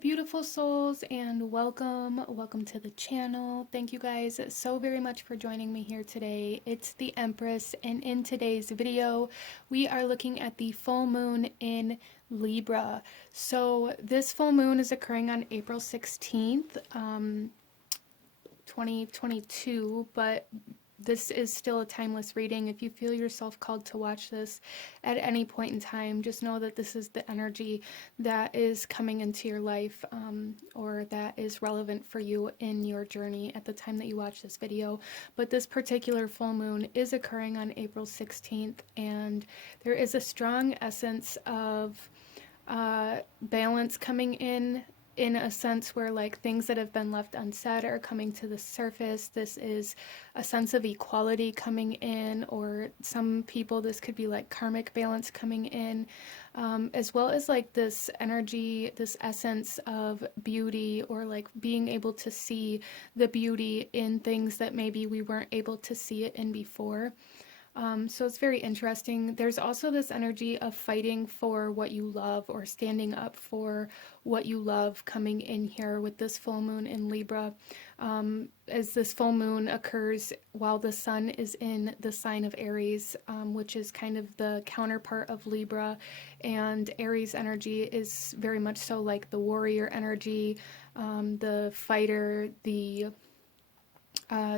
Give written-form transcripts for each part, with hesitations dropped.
beautiful souls, and welcome to the channel. Thank you guys so very much for joining me here today. It's the Empress, and in today's video we are looking at the full moon in Libra. So this full moon is occurring on April 16th, 2022, but this is still a timeless reading. If you feel yourself called to watch this at any point in time, just know that this is the energy that is coming into your life, or that is relevant for you in your journey at the time that you watch this video. But this particular full moon is occurring on April 16th, and there is a strong essence of balance coming in a sense where like things that have been left unsaid are coming to the surface. This is a sense of equality coming in, or some people this could be like karmic balance coming in, as well as like this energy, this essence of beauty, or like being able to see the beauty in things that maybe we weren't able to see it in before. So it's very interesting. There's also this energy of fighting for what you love, or standing up for what you love coming in here with this full moon in Libra. As this full moon occurs while the sun is in the sign of Aries, which is kind of the counterpart of Libra. And Aries energy is very much so like the warrior energy, the fighter, the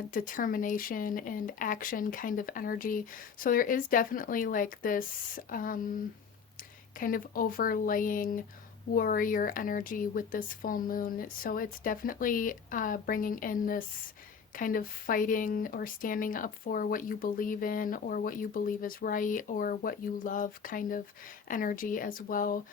determination and action kind of energy. So there is definitely like this kind of overlaying warrior energy with this full moon. So it's definitely bringing in this kind of fighting or standing up for what you believe in, or what you believe is right, or what you love kind of energy as well.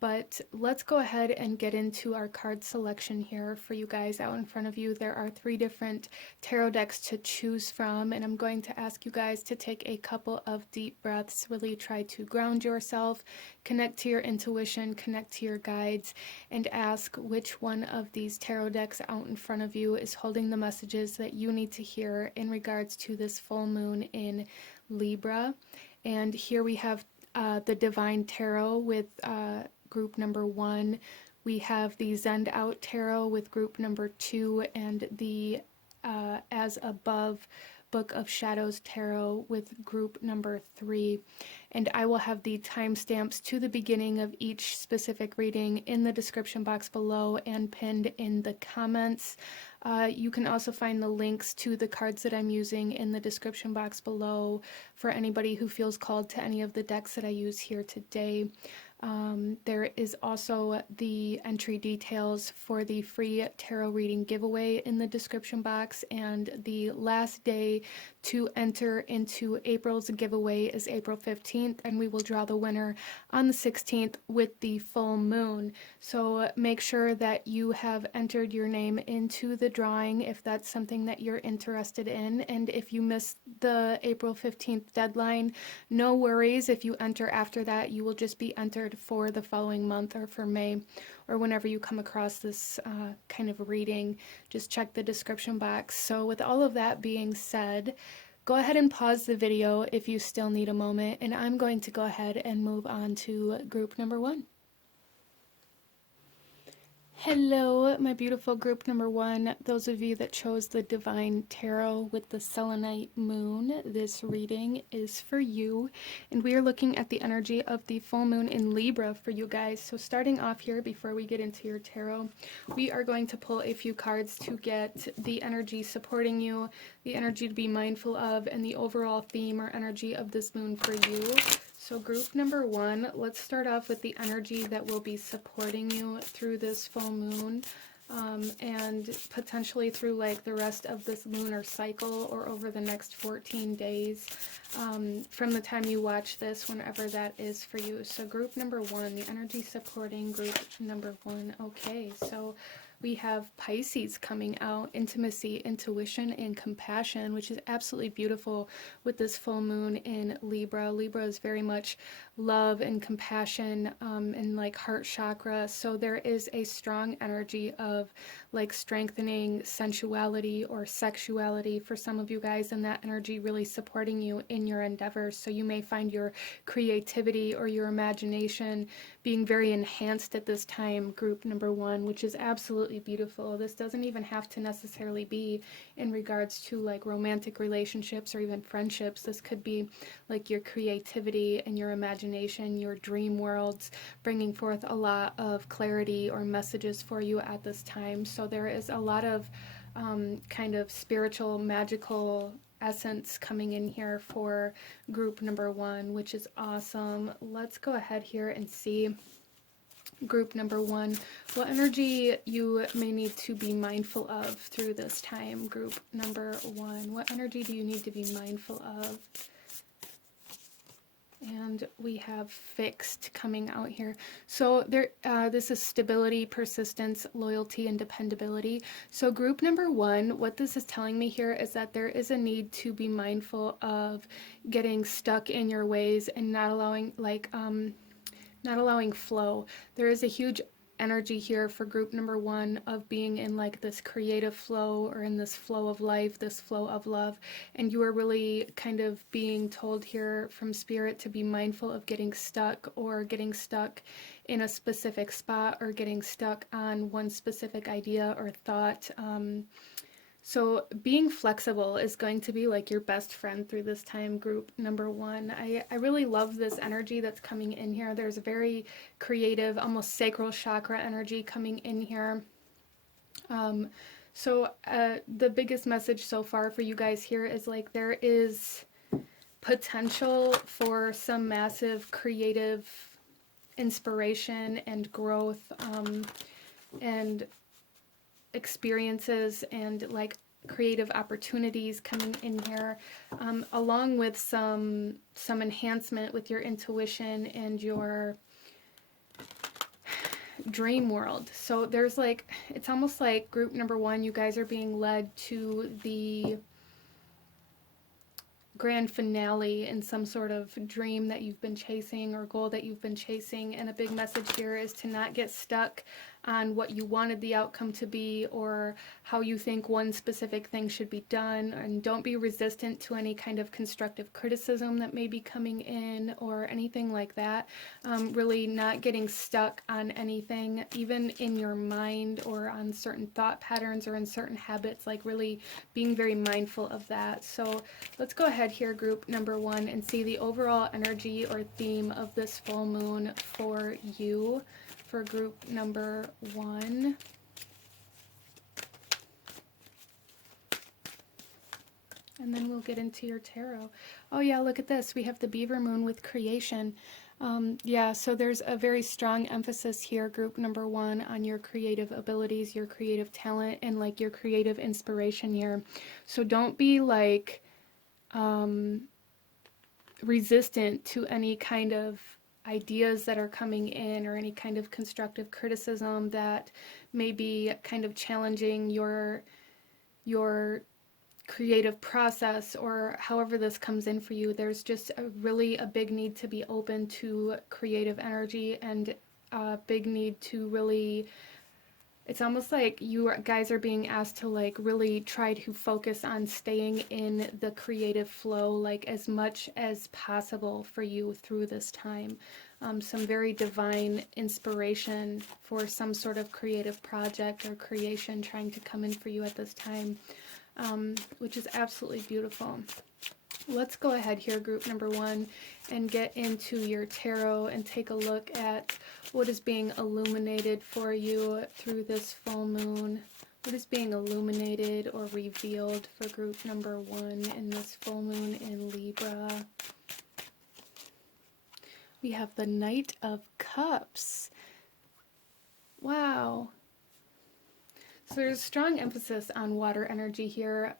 But let's go ahead and get into our card selection here for you guys. Out in front of you there are 3 different tarot decks to choose from, and I'm going to ask you guys to take a couple of deep breaths, really try to ground yourself, connect to your intuition, connect to your guides, and ask which one of these tarot decks out in front of you is holding the messages that you need to hear in regards to this full moon in Libra. And here we have the Divine Tarot with group number 1. We have the Zend Out Tarot with group number 2, and the As Above Book of Shadows Tarot with group number 3. And I will have the timestamps to the beginning of each specific reading in the description box below and pinned in the comments. You can also find the links to the cards that I'm using in the description box below for anybody who feels called to any of the decks that I use here today. There is also the entry details for the free tarot reading giveaway in the description box, and the last day to enter into April's giveaway is April 15th, and we will draw the winner on the 16th with the full moon. So make sure that you have entered your name into the drawing if that's something that you're interested in. And if you missed the April 15th deadline, no worries. If you enter after that, you will just be entered for the following month, or for May, or whenever you come across this kind of reading. Just check the description box. So with all of that being said, go ahead and pause the video if you still need a moment, and I'm going to go ahead and move on to group number 1. Hello, my beautiful group number 1. Those of you that chose the Divine Tarot with the Selenite Moon, this reading is for you. And we are looking at the energy of the full moon in Libra for you guys. So starting off here, before we get into your tarot, we are going to pull a few cards to get the energy supporting you, the energy to be mindful of, and the overall theme or energy of this moon for you. So group number 1, let's start off with the energy that will be supporting you through this full moon, and potentially through like the rest of this lunar cycle, or over the next 14 days, from the time you watch this, whenever that is for you. So group number 1, the energy supporting group number 1. Okay, so We have Pisces coming out, intimacy, intuition, and compassion, which is absolutely beautiful with this full moon in Libra. Libra is very much love and compassion, and like heart chakra. So there is a strong energy of like strengthening sensuality or sexuality for some of you guys, and that energy really supporting you in your endeavors. So you may find your creativity or your imagination being very enhanced at this time, group number one, which is absolutely beautiful. This doesn't even have to necessarily be in regards to like romantic relationships or even friendships. This could be like your creativity and your imagination, your dream worlds, bringing forth a lot of clarity or messages for you at this time. So there is a lot of kind of spiritual, magical essence coming in here for group number one, which is awesome. Let's go ahead here and see group number one, what energy you may need to be mindful of through this time. Group number one, what energy do you need to be mindful of? And we have fixed coming out here. So there, this is stability, persistence, loyalty, and dependability. So group number one, what this is telling me here is that there is a need to be mindful of getting stuck in your ways and not allowing not allowing flow. There is a huge energy here for group number one of being in like this creative flow or in this flow of life, this flow of love, and you are really kind of being told here from spirit to be mindful of getting stuck or getting stuck in a specific spot or getting stuck on one specific idea or thought. So being flexible is going to be like your best friend through this time, group number one. I really love this energy that's coming in here. There's a very creative, almost sacral chakra energy coming in here. So the biggest message so far for you guys here is like there is potential for some massive creative inspiration and growth, and experiences and like creative opportunities coming in here, along with some enhancement with your intuition and your dream world. So there's like, it's almost like group number one, you guys are being led to the grand finale in some sort of dream that you've been chasing or goal that you've been chasing. And a big message here is to not get stuck on what you wanted the outcome to be or how you think one specific thing should be done, and don't be resistant to any kind of constructive criticism that may be coming in or anything like that. Really not getting stuck on anything, even in your mind or on certain thought patterns or in certain habits, like really being very mindful of that. So let's go ahead here, group number one, and see the overall energy or theme of this full moon for you, for group number one. And then we'll get into your tarot. Oh yeah, look at this. We have the beaver moon with creation. Yeah, so there's a very strong emphasis here, group number one, on your creative abilities, your creative talent, and like your creative inspiration here. So don't be like resistant to any kind of ideas that are coming in or any kind of constructive criticism that may be kind of challenging your creative process, or however this comes in for you. There's just a big need to be open to creative energy, and a big need to really, it's almost like you guys are being asked to like really try to focus on staying in the creative flow like as much as possible for you through this time. Some very divine inspiration for some sort of creative project or creation trying to come in for you at this time, which is absolutely beautiful. Let's go ahead here, group number one, and get into your tarot and take a look at what is being illuminated for you through this full moon. What is being illuminated or revealed for group number one in this full moon in Libra? We have the Knight of Cups. Wow. So there's strong emphasis on water energy here.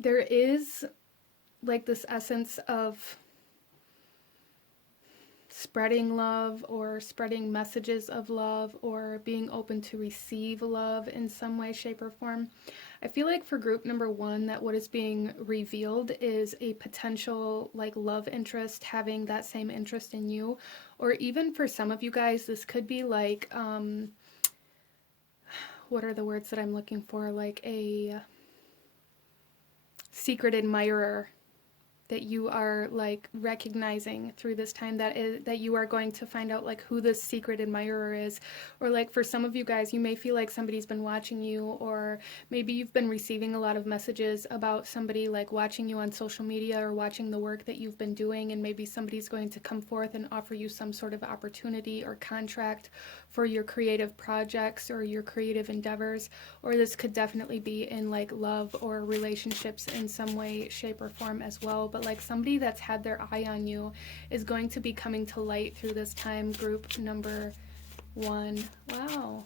There is like this essence of spreading love or spreading messages of love or being open to receive love in some way, shape, or form. I feel like for group number one, that what is being revealed is a potential like love interest having that same interest in you. Or even for some of you guys, this could be like, what are the words that I'm looking for? Like a secret admirer that you are like recognizing through this time, that you are going to find out like who this secret admirer is. Or like for some of you guys, you may feel like somebody's been watching you, or maybe you've been receiving a lot of messages about somebody like watching you on social media or watching the work that you've been doing, and maybe somebody's going to come forth and offer you some sort of opportunity or contract for your creative projects or your creative endeavors. Or this could definitely be in like love or relationships in some way, shape, or form as well. But like somebody that's had their eye on you is going to be coming to light through this time, group number one. Wow.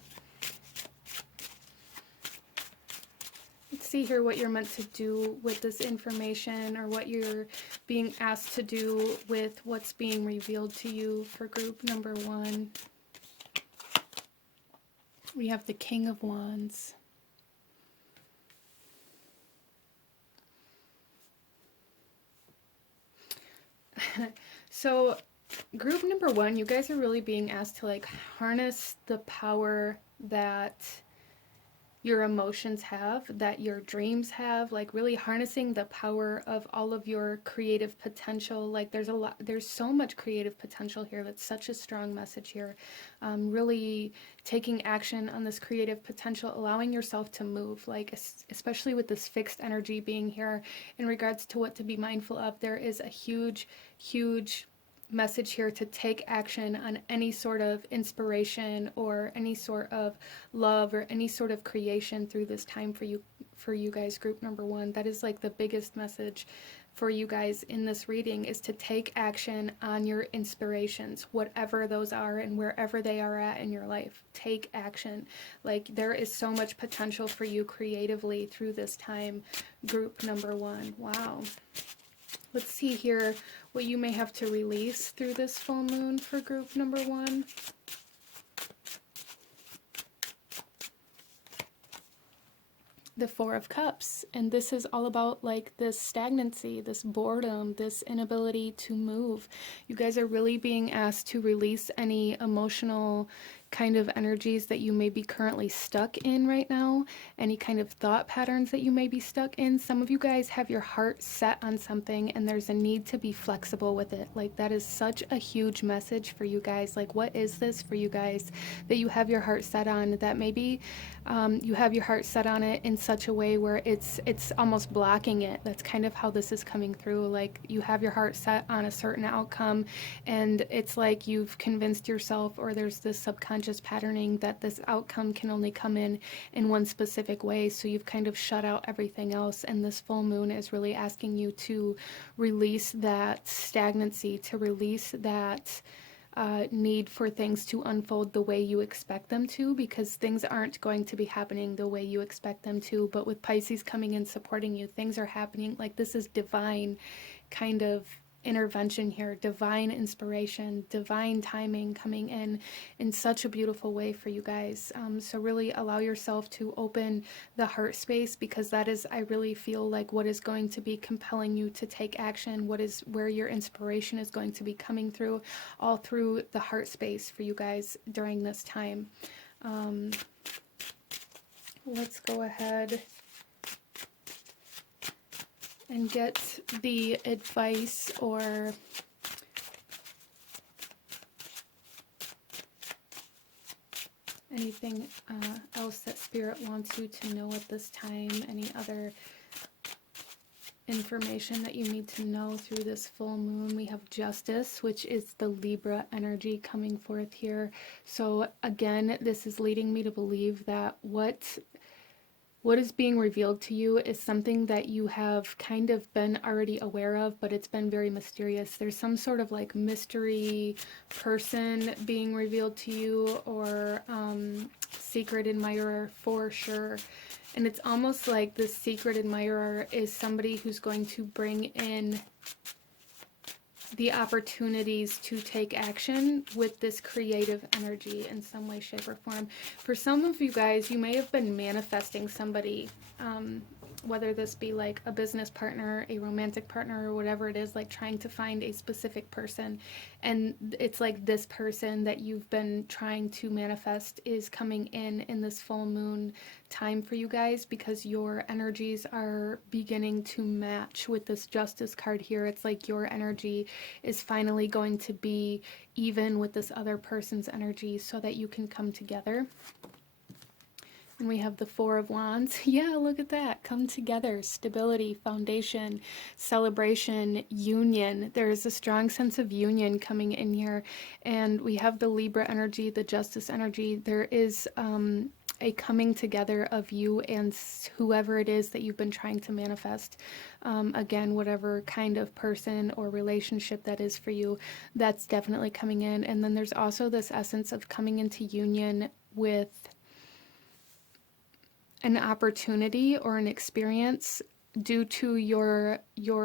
Let's see here what you're meant to do with this information, or what you're being asked to do with what's being revealed to you for group number one. We have the King of Wands. So group number one, you guys are really being asked to like harness the power that your emotions have, that your dreams have, like really harnessing the power of all of your creative potential. Like there's so much creative potential here. That's such a strong message here. Really taking action on this creative potential, allowing yourself to move, like especially with this fixed energy being here in regards to what to be mindful of. There is a huge message here to take action on any sort of inspiration or any sort of love or any sort of creation through this time for you guys, group number one. That is like the biggest message for you guys in this reading, is to take action on your inspirations, whatever those are and wherever they are at in your life. Take action. Like there is so much potential for you creatively through this time, group number one. Wow. Let's see here what you may have to release through this full moon for group number one. The Four of Cups. And this is all about like this stagnancy, this boredom, this inability to move. You guys are really being asked to release any emotional kind of energies that you may be currently stuck in right now, any kind of thought patterns that you may be stuck in. Some of you guys have your heart set on something and there's a need to be flexible with it. Like that is such a huge message for you guys. Like what is this for you guys that you have your heart set on, that maybe you have your heart set on it in such a way where it's almost blocking it. That's kind of how this is coming through. Like you have your heart set on a certain outcome and it's like you've convinced yourself, or there's this subconscious patterning that this outcome can only come in one specific way, so you've kind of shut out everything else. And this full moon is really asking you to release that stagnancy, to release that need for things to unfold the way you expect them to, because things aren't going to be happening the way you expect them to. But with Pisces coming in supporting you, things are happening. Like this is divine kind of intervention here, divine inspiration, divine timing coming in such a beautiful way for you guys. So really allow yourself to open the heart space, because that is, I really feel like, what is going to be compelling you to take action, what is where your inspiration is going to be coming through, all through the heart space for you guys during this time. Let's go ahead and get the advice or anything else that Spirit wants you to know at this time, any other information that you need to know through this full moon. We have Justice, which is the Libra energy coming forth here. So again, this is leading me to believe that what is being revealed to you is something that you have kind of been already aware of, but it's been very mysterious. There's some sort of like mystery person being revealed to you, or secret admirer for sure. And it's almost like this secret admirer is somebody who's going to bring in the opportunities to take action with this creative energy in some way, shape, or form. For some of you guys, you may have been manifesting somebody, whether this be like a business partner, a romantic partner, or whatever it is, like trying to find a specific person. And it's like this person that you've been trying to manifest is coming in this full moon time for you guys, because your energies are beginning to match with this Justice card here. It's like your energy is finally going to be even with this other person's energy so that you can come together. And we have the Four of Wands. Yeah, look at that. Come together. Stability, foundation, celebration, union. There's a strong sense of union coming in here. And we have the Libra energy, the Justice energy. There is a coming together of you and whoever it is that you've been trying to manifest. Again, whatever kind of person or relationship that is for you, that's definitely coming in. And then there's also this essence of coming into union with an opportunity or an experience due to your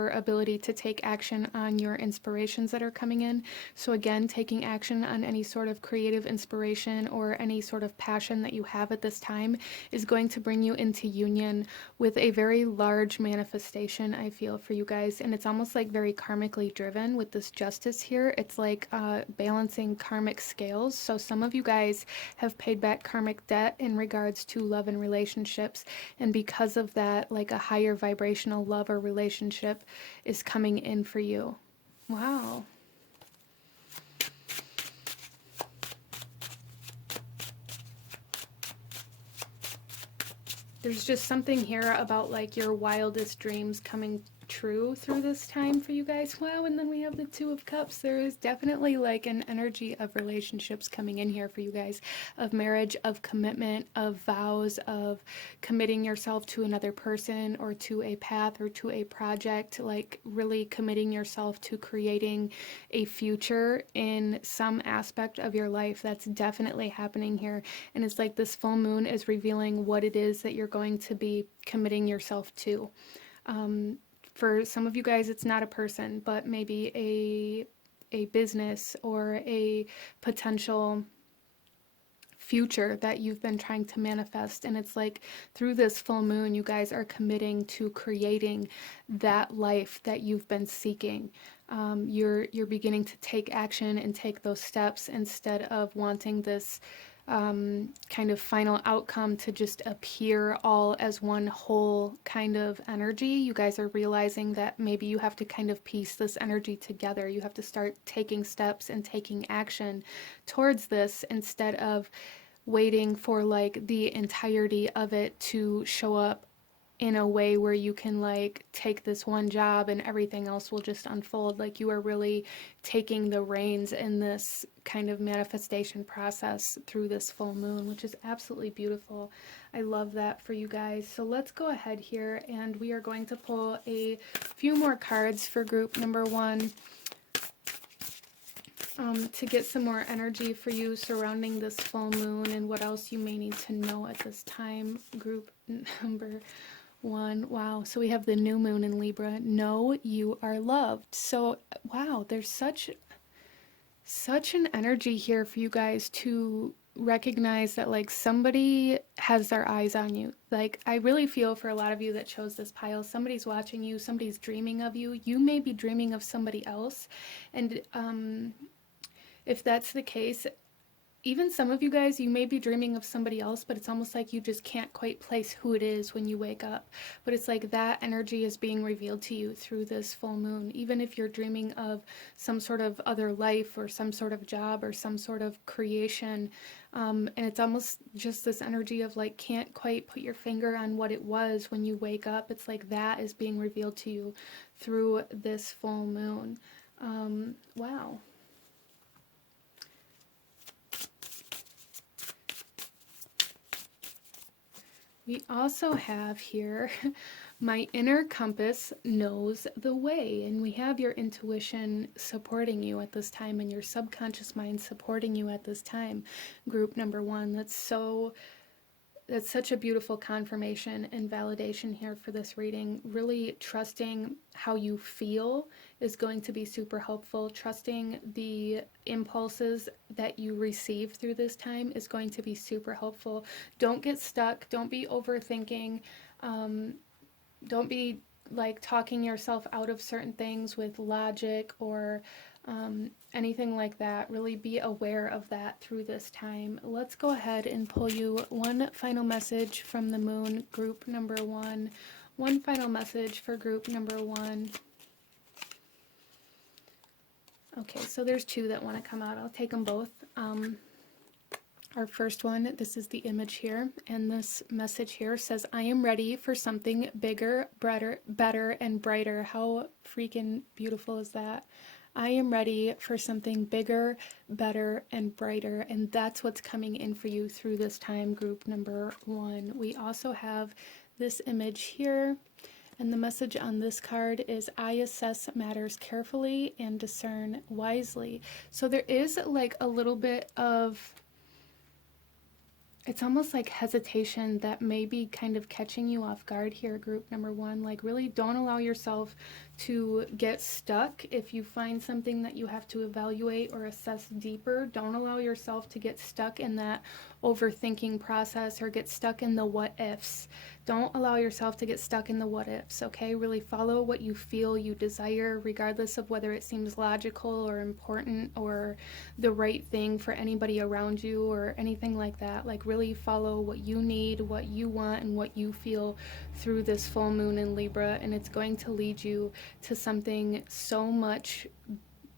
ability to take action on your inspirations that are coming in. So again, taking action on any sort of creative inspiration or any sort of passion that you have at this time is going to bring you into union with a very large manifestation, I feel, for you guys. And it's almost like very karmically driven with this Justice here. It's like balancing karmic scales. So some of you guys have paid back karmic debt in regards to love and relationships, and because of that, like a higher vibrational love or relationship is coming in for you. Wow. There's just something here about like your wildest dreams coming true through this time for you guys. Wow. And then we have the Two of Cups. There is definitely like an energy of relationships coming in here for you guys, of marriage, of commitment, of vows, of committing yourself to another person or to a path or to a project, like really committing yourself to creating a future in some aspect of your life. That's definitely happening here. And it's like this full moon is revealing what it is that you're going to be committing yourself to. For some of you guys, it's not a person, but maybe a business or a potential future that you've been trying to manifest. And it's like through this full moon, you guys are committing to creating that life that you've been seeking. You're beginning to take action and take those steps instead of wanting this kind of final outcome to just appear all as one whole kind of energy. You guys are realizing that maybe you have to kind of piece this energy together. You have to start taking steps and taking action towards this instead of waiting for like the entirety of it to show up in a way where you can like take this one job and everything else will just unfold. Like you are really taking the reins in this kind of manifestation process through this full moon, which is absolutely beautiful. I love that for you guys. So let's go ahead here and we are going to pull a few more cards for group number one. To get some more energy for you surrounding this full moon and what else you may need to know at this time, group number one. Wow. So we have the new moon in Libra. Know you are loved. So wow, there's such an energy here for you guys to recognize that like somebody has their eyes on you. Like I really feel for a lot of you that chose this pile, somebody's watching you, somebody's dreaming of you. You may be dreaming of somebody else. And if that's the case, even some of you guys, you may be dreaming of somebody else, but it's almost like you just can't quite place who it is when you wake up. But it's like that energy is being revealed to you through this full moon. Even if you're dreaming of some sort of other life or some sort of job or some sort of creation, and it's almost just this energy of like can't quite put your finger on what it was when you wake up. It's like that is being revealed to you through this full moon. Wow. We also have here, my inner compass knows the way, and we have your intuition supporting you at this time and your subconscious mind supporting you at this time, group number one. That's so that's such a beautiful confirmation and validation here for this reading. Really trusting how you feel is going to be super helpful. Trusting the impulses that you receive through this time is going to be super helpful. Don't get stuck. Don't be overthinking. Don't be like talking yourself out of certain things with logic or anything like that. Really be aware of that through this time. Let's go ahead and pull you one final message from the moon, group number one. One final message for group number one. Okay, so there's two that want to come out. I'll take them both. Our first one, this is the image here, and this message here says, I am ready for something bigger, better, and brighter. How freaking beautiful is that? I am ready for something bigger, better, and brighter, and that's what's coming in for you through this time, group number one. We also have this image here, and the message on this card is, I assess matters carefully and discern wisely. So there is like a little bit of, it's almost like hesitation that may be kind of catching you off guard here, group number one. Like, really don't allow yourself to get stuck. If you find something that you have to evaluate or assess deeper, don't allow yourself to get stuck in that overthinking process or get stuck in the what ifs. Don't allow yourself to get stuck in the what ifs, okay? Really follow what you feel you desire, regardless of whether it seems logical or important or the right thing for anybody around you or anything like that. Like, really follow what you need, what you want, and what you feel through this full moon in Libra, and it's going to lead you to something so much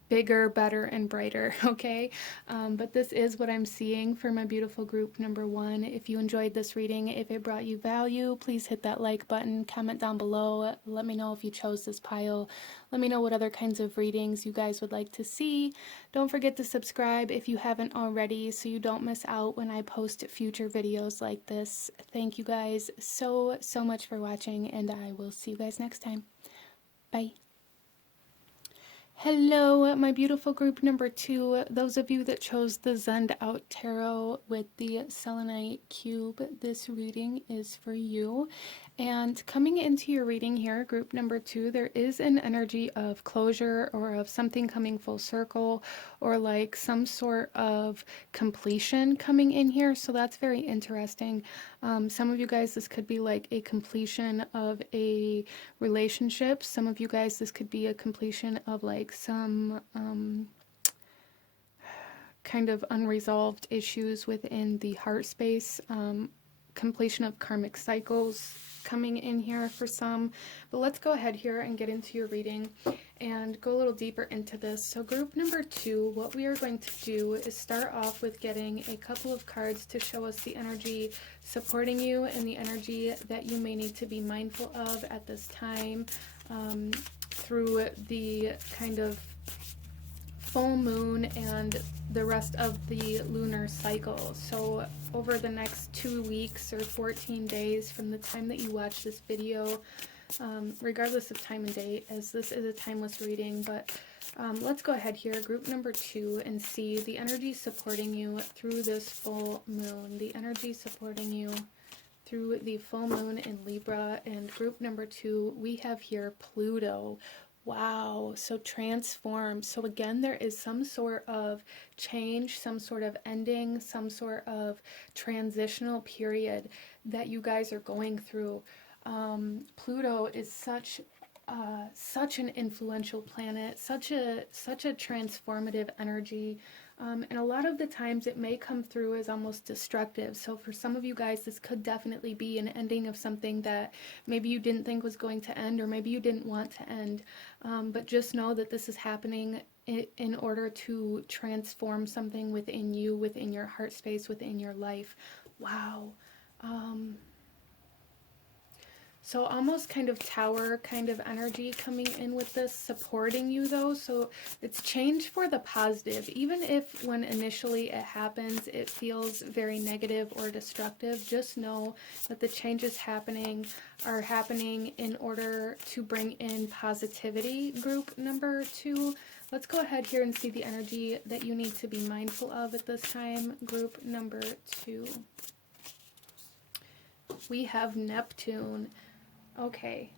bigger, better, and brighter, okay? But this is what I'm seeing for my beautiful group number one. If you enjoyed this reading, if it brought you value, please hit that like button, comment down below, let me know if you chose this pile, let me know what other kinds of readings you guys would like to see. Don't forget to subscribe if you haven't already so you don't miss out when I post future videos like this. Thank you guys so much for watching, and I will see you guys next time. Bye. Hello, my beautiful group number two. Those of you that chose the Zend Out Tarot with the Selenite Cube, this reading is for you. And coming into your reading here, group number two, there is an energy of closure or of something coming full circle or like some sort of completion coming in here. So that's very interesting. Some of you guys, this could be like a completion of a relationship. Some of you guys, this could be a completion of like some kind of unresolved issues within the heart space. Completion of karmic cycles coming in here for some. But let's go ahead here and get into your reading and go a little deeper into this. So group number two, what we are going to do is start off with getting a couple of cards to show us the energy supporting you and the energy that you may need to be mindful of at this time through the kind of full moon and the rest of the lunar cycle. So over the next 2 weeks or 14 days from the time that you watch this video, regardless of time and date, as this is a timeless reading, but let's go ahead here, group number two, and see the energy supporting you through this full moon, the energy supporting you through the full moon in Libra. And group number two, we have here Pluto. Wow, so transform. So again, there is some sort of change, some sort of ending, some sort of transitional period that you guys are going through. Pluto is such an influential planet, such a transformative energy. And a lot of the times it may come through as almost destructive. So for some of you guys, this could definitely be an ending of something that maybe you didn't think was going to end, or maybe you didn't want to end. But just know that this is happening in order to transform something within you, within your heart space, within your life. Wow. So almost kind of tower kind of energy coming in with this, supporting you though. So it's change for the positive. Even if when initially it happens, it feels very negative or destructive, just know that the changes are happening in order to bring in positivity, group number two. Let's go ahead here and see the energy that you need to be mindful of at this time, group number two. we have Neptune. Okay.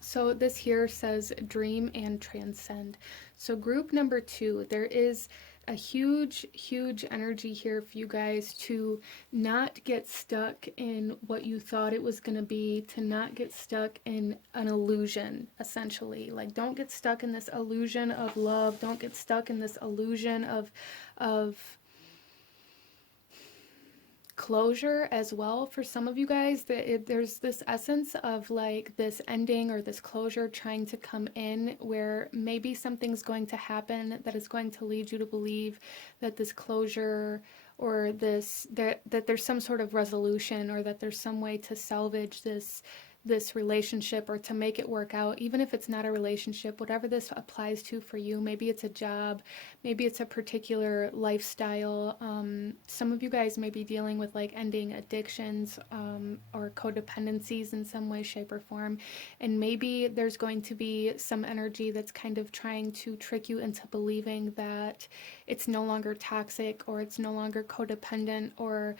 So this here says dream and transcend. So group number 2, there is a huge, huge energy here for you guys to not get stuck in what you thought it was going to be, to not get stuck in an illusion, essentially. Like, don't get stuck in this illusion of love. Don't get stuck in this illusion of closure as well. For some of you guys, there's this essence of like this ending or this closure trying to come in, where maybe something's going to happen that is going to lead you to believe that this closure or that there's some sort of resolution, or that there's some way to salvage this relationship, or to make it work out, even if it's not a relationship, whatever this applies to for you. Maybe it's a job, maybe it's a particular lifestyle. Some of you guys may be dealing with like ending addictions, or codependencies in some way, shape, or form, and maybe there's going to be some energy that's kind of trying to trick you into believing that it's no longer toxic, or it's no longer codependent, or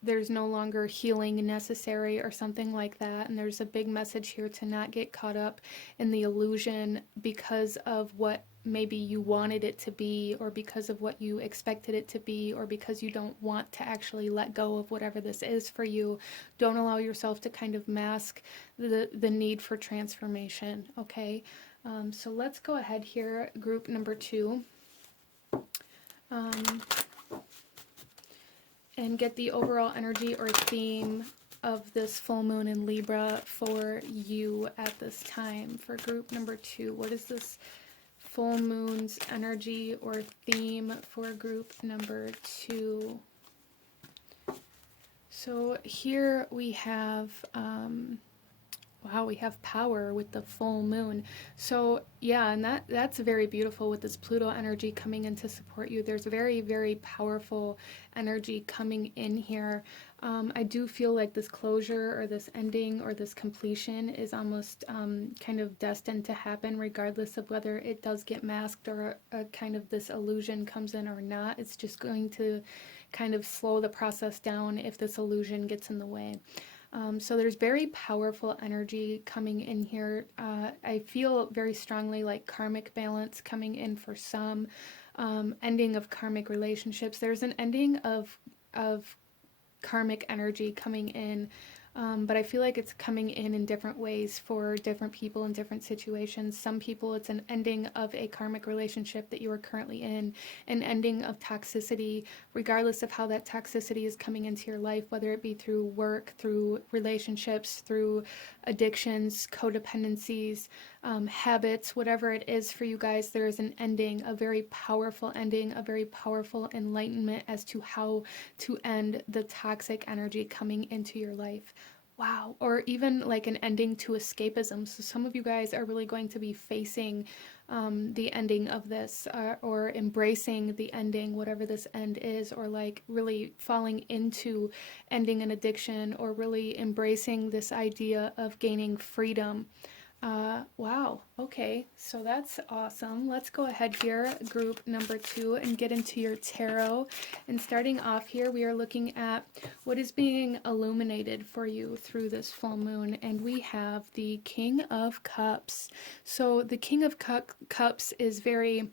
there's no longer healing necessary, or something like that. And there's a big message here to not get caught up in the illusion because of what maybe you wanted it to be, or because of what you expected it to be, or because you don't want to actually let go of whatever this is for you. Don't allow yourself to kind of mask the need for transformation, okay? So let's go ahead here, group number 2. And get the overall energy or theme of this full moon in Libra for you at this time. For group number 2, what is this full moon's energy or theme for group number 2? So here we have, wow, we have power with the full moon. So yeah, and that's very beautiful with this Pluto energy coming in to support you. There's very, very powerful energy coming in here. I do feel like this closure or this ending or this completion is almost kind of destined to happen, regardless of whether it does get masked or a kind of this illusion comes in or not. It's just going to kind of slow the process down if this illusion gets in the way. So there's very powerful energy coming in here. I feel very strongly like karmic balance coming in for some, ending of karmic relationships. There's an ending of karmic energy coming in, but I feel like it's coming in different ways for different people in different situations. Some people, it's an ending of a karmic relationship that you are currently in, an ending of toxicity, regardless of how that toxicity is coming into your life, whether it be through work, through relationships, through addictions, codependencies, habits, whatever it is for you guys. There is an ending, a very powerful ending, a very powerful enlightenment as to how to end the toxic energy coming into your life. Wow. Or even like an ending to escapism. So some of you guys are really going to be facing the ending of this, or embracing the ending, whatever this end is, or like really falling into ending an addiction, or really embracing this idea of gaining freedom. Wow. Okay. So that's awesome. Let's go ahead here, group number 2, and get into your tarot. And starting off here, we are looking at what is being illuminated for you through this full moon. And we have the King of Cups. So the King of Cups is very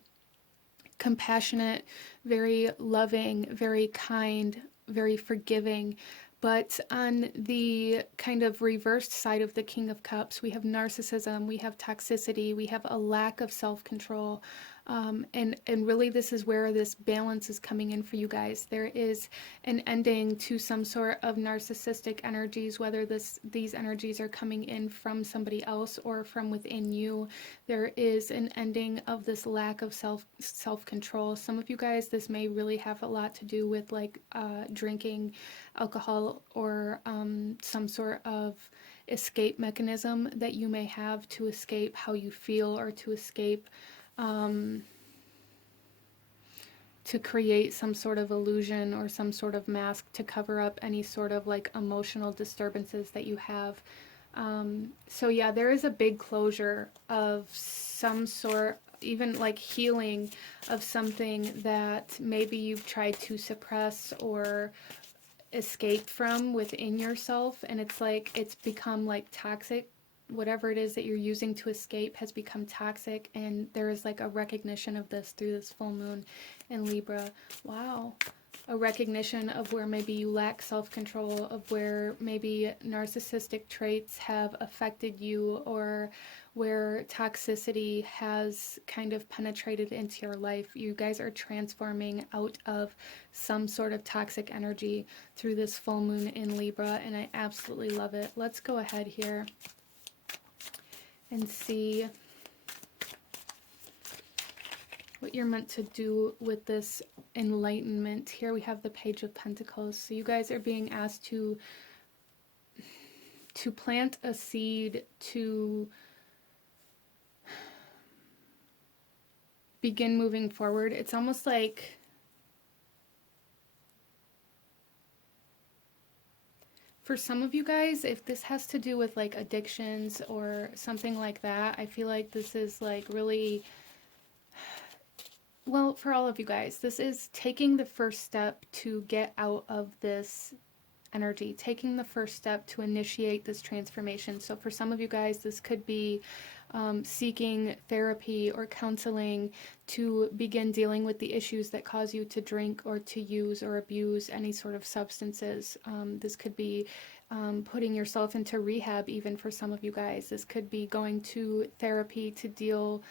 compassionate, very loving, very kind, very forgiving. But on the kind of reversed side of the King of Cups, we have narcissism, we have toxicity, we have a lack of self-control. And really this is where this balance is coming in for you guys. There is an ending to some sort of narcissistic energies, whether these energies are coming in from somebody else or from within you. There is an ending of this lack of self-control. Some of you guys, this may really have a lot to do with like drinking alcohol, or some sort of escape mechanism that you may have to escape how you feel, or to escape to create some sort of illusion or some sort of mask to cover up any sort of like emotional disturbances that you have. So yeah, there is a big closure of some sort, even like healing of something that maybe you've tried to suppress, or escaped from within yourself, and it's like it's become like toxic. Whatever it is that you're using to escape has become toxic, and there is like a recognition of this through this full moon in Libra. Wow. A recognition of where maybe you lack self-control, of where maybe narcissistic traits have affected you, or where toxicity has kind of penetrated into your life. You guys are transforming out of some sort of toxic energy through this full moon in Libra, and I absolutely love it. Let's go ahead here and see what you're meant to do with this enlightenment. Here we have the Page of Pentacles. So you guys are being asked to plant a seed, to begin moving forward. It's almost like for some of you guys, if this has to do with like addictions or something like that, I feel like this is like really, well, for all of you guys, this is taking the first step to get out of this energy, taking the first step to initiate this transformation. So for some of you guys, this could be seeking therapy or counseling to begin dealing with the issues that cause you to drink or to use or abuse any sort of substances. This could be putting yourself into rehab, even for some of you guys. This could be going to therapy to deal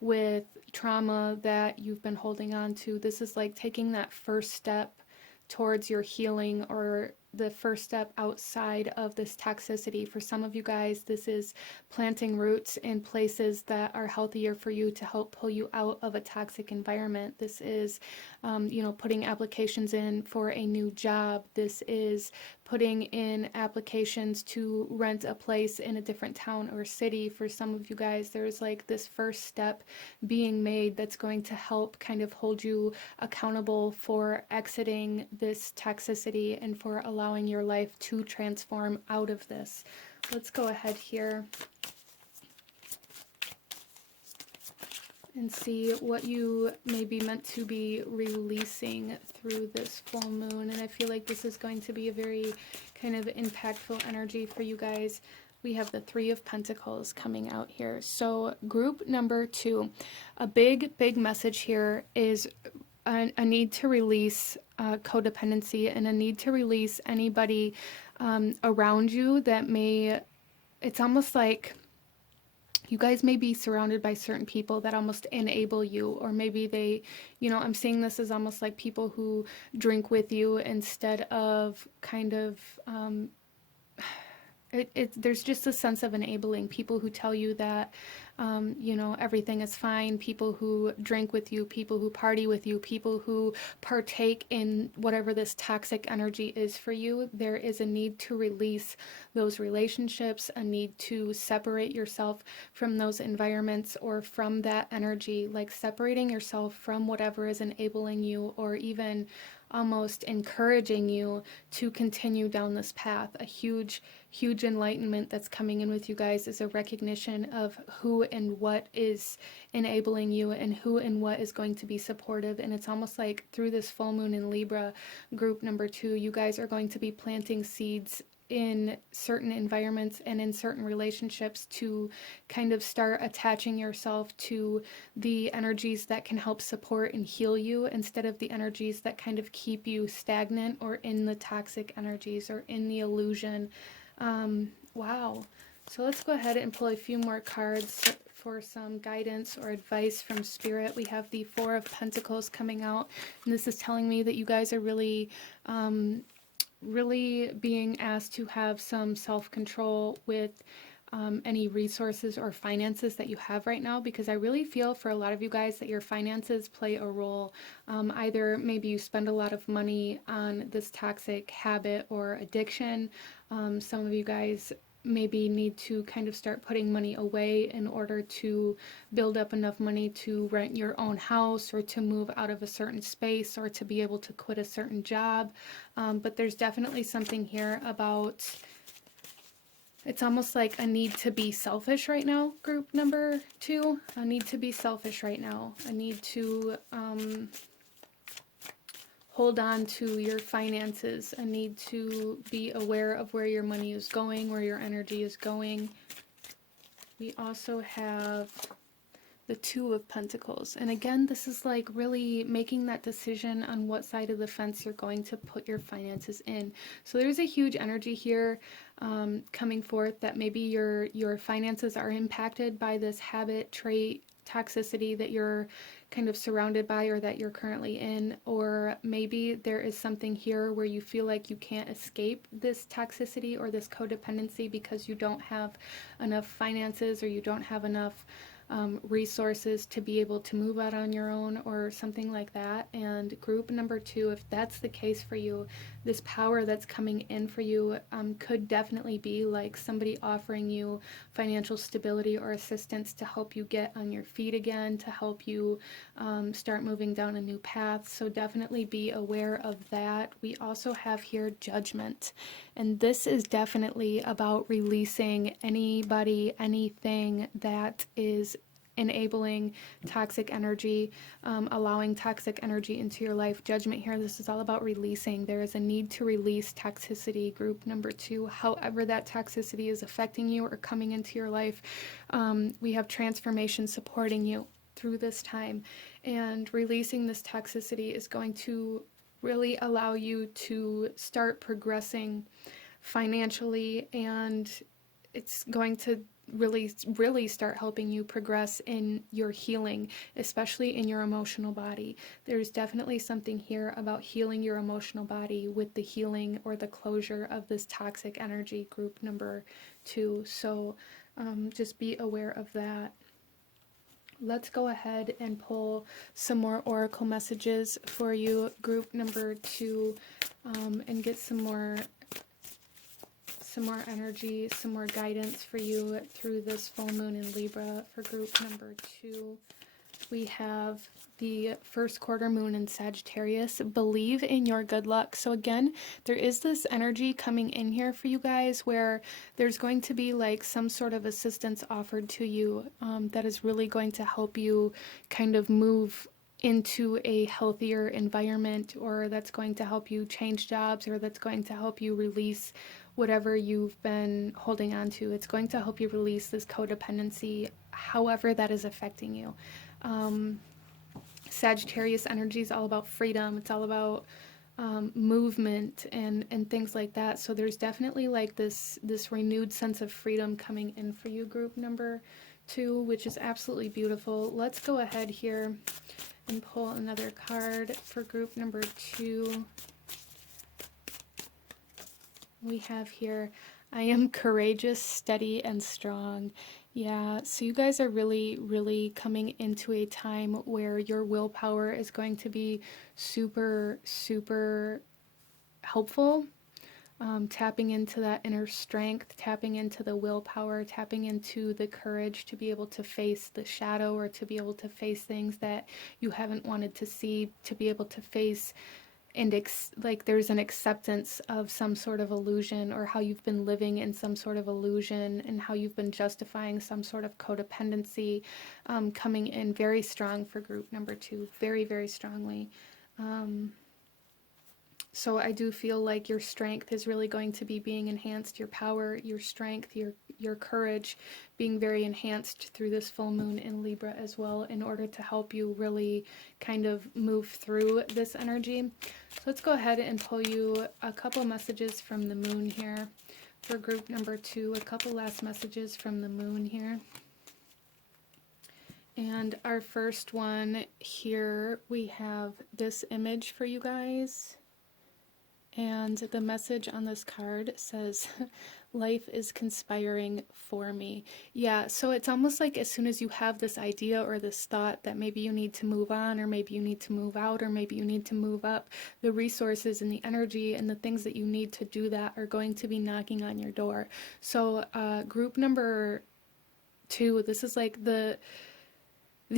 with trauma that you've been holding on to. This is like taking that first step towards your healing, or the first step outside of this toxicity. For some of you guys, this is planting roots in places that are healthier for you to help pull you out of a toxic environment. This is, putting applications in for a new job. This is putting in applications to rent a place in a different town or city. For some of you guys, there's like this first step being made that's going to help kind of hold you accountable for exiting this toxicity and for allowing your life to transform out of this. Let's go ahead here and see what you may be meant to be releasing through this full moon. And I feel like this is going to be a very kind of impactful energy for you guys. We have the Three of Pentacles coming out here. So group number 2, a big message here is a need to release codependency, and a need to release anybody around you that may, it's almost like you guys may be surrounded by certain people that almost enable you, or maybe they, I'm seeing this as almost like people who drink with you instead of kind of, there's just a sense of enabling, people who tell you that, everything is fine, people who drink with you, people who party with you, people who partake in whatever this toxic energy is for you. There is a need to release those relationships, a need to separate yourself from those environments or from that energy, like separating yourself from whatever is enabling you or even almost encouraging you to continue down this path. A huge enlightenment that's coming in with you guys is a recognition of who and what is enabling you and who and what is going to be supportive. And it's almost like through this full moon in Libra, group number 2, you guys are going to be planting seeds in certain environments and in certain relationships to kind of start attaching yourself to the energies that can help support and heal you, instead of the energies that kind of keep you stagnant or in the toxic energies or in the illusion. Wow. So let's go ahead and pull a few more cards for some guidance or advice from Spirit. We have the Four of Pentacles coming out, and this is telling me that you guys are really being asked to have some self-control with any resources or finances that you have right now, because I really feel for a lot of you guys that your finances play a role. Either maybe you spend a lot of money on this toxic habit or addiction. Some of you guys maybe need to kind of start putting money away in order to build up enough money to rent your own house or to move out of a certain space or to be able to quit a certain job. But there's definitely something here about, it's almost like a need to be selfish right now, group number 2. A need to be selfish right now. A need to hold on to your finances, a need to be aware of where your money is going, where your energy is going. We also have the Two of Pentacles. And again, this is like really making that decision on what side of the fence you're going to put your finances in. So there's a huge energy here coming forth that maybe your finances are impacted by this habit, trait, toxicity that you're kind of surrounded by or that you're currently in, or maybe there is something here where you feel like you can't escape this toxicity or this codependency because you don't have enough finances or you don't have enough resources to be able to move out on your own or something like that. And group number 2, if that's the case for you, this power that's coming in for you could definitely be like somebody offering you financial stability or assistance to help you get on your feet again, to help you start moving down a new path. So definitely be aware of that. We also have here Judgment, and this is definitely about releasing anybody, anything that is enabling toxic energy, allowing toxic energy into your life. Judgment here, this is all about releasing. There is a need to release toxicity, group number 2, however that toxicity is affecting you or coming into your life. We have transformation supporting you through this time, and releasing this toxicity is going to really allow you to start progressing financially, and it's going to really start helping you progress in your healing, especially in your emotional body. There's definitely something here about healing your emotional body with the healing or the closure of this toxic energy, group number 2. So just be aware of that. Let's go ahead and pull some more oracle messages for you, group number 2, and get some more energy, some more guidance for you through this full moon in Libra. For group number 2, we have the first quarter moon in Sagittarius. Believe in your good luck. So again, there is this energy coming in here for you guys where there's going to be like some sort of assistance offered to you that is really going to help you kind of move into a healthier environment, or that's going to help you change jobs, or that's going to help you release whatever you've been holding on to. It's going to help you release this codependency, however that is affecting you. Sagittarius energy is all about freedom. It's all about movement and things like that. So there's definitely like this renewed sense of freedom coming in for you, group number 2, which is absolutely beautiful. Let's go ahead here and pull another card for group number 2. We have here, I am courageous, steady, and strong. Yeah, so you guys are really coming into a time where your willpower is going to be super helpful. Tapping into that inner strength, tapping into the willpower, tapping into the courage to be able to face the shadow, or to be able to face things that you haven't wanted to see, to be able to face and like there's an acceptance of some sort of illusion, or how you've been living in some sort of illusion, and how you've been justifying some sort of codependency, coming in very strong for group number 2, very strongly. So I do feel like your strength is really going to be being enhanced, your power, your strength, your courage being very enhanced through this full moon in Libra as well, in order to help you really kind of move through this energy. So let's go ahead and pull you a couple messages from the moon here for group number 2, a couple last messages from the moon here. And our first one here, we have this image for you guys. And the message on this card says, life is conspiring for me. Yeah, so it's almost like as soon as you have this idea or this thought that maybe you need to move on, or maybe you need to move out, or maybe you need to move up, the resources and the energy and the things that you need to do that are going to be knocking on your door. So group number 2, this is like the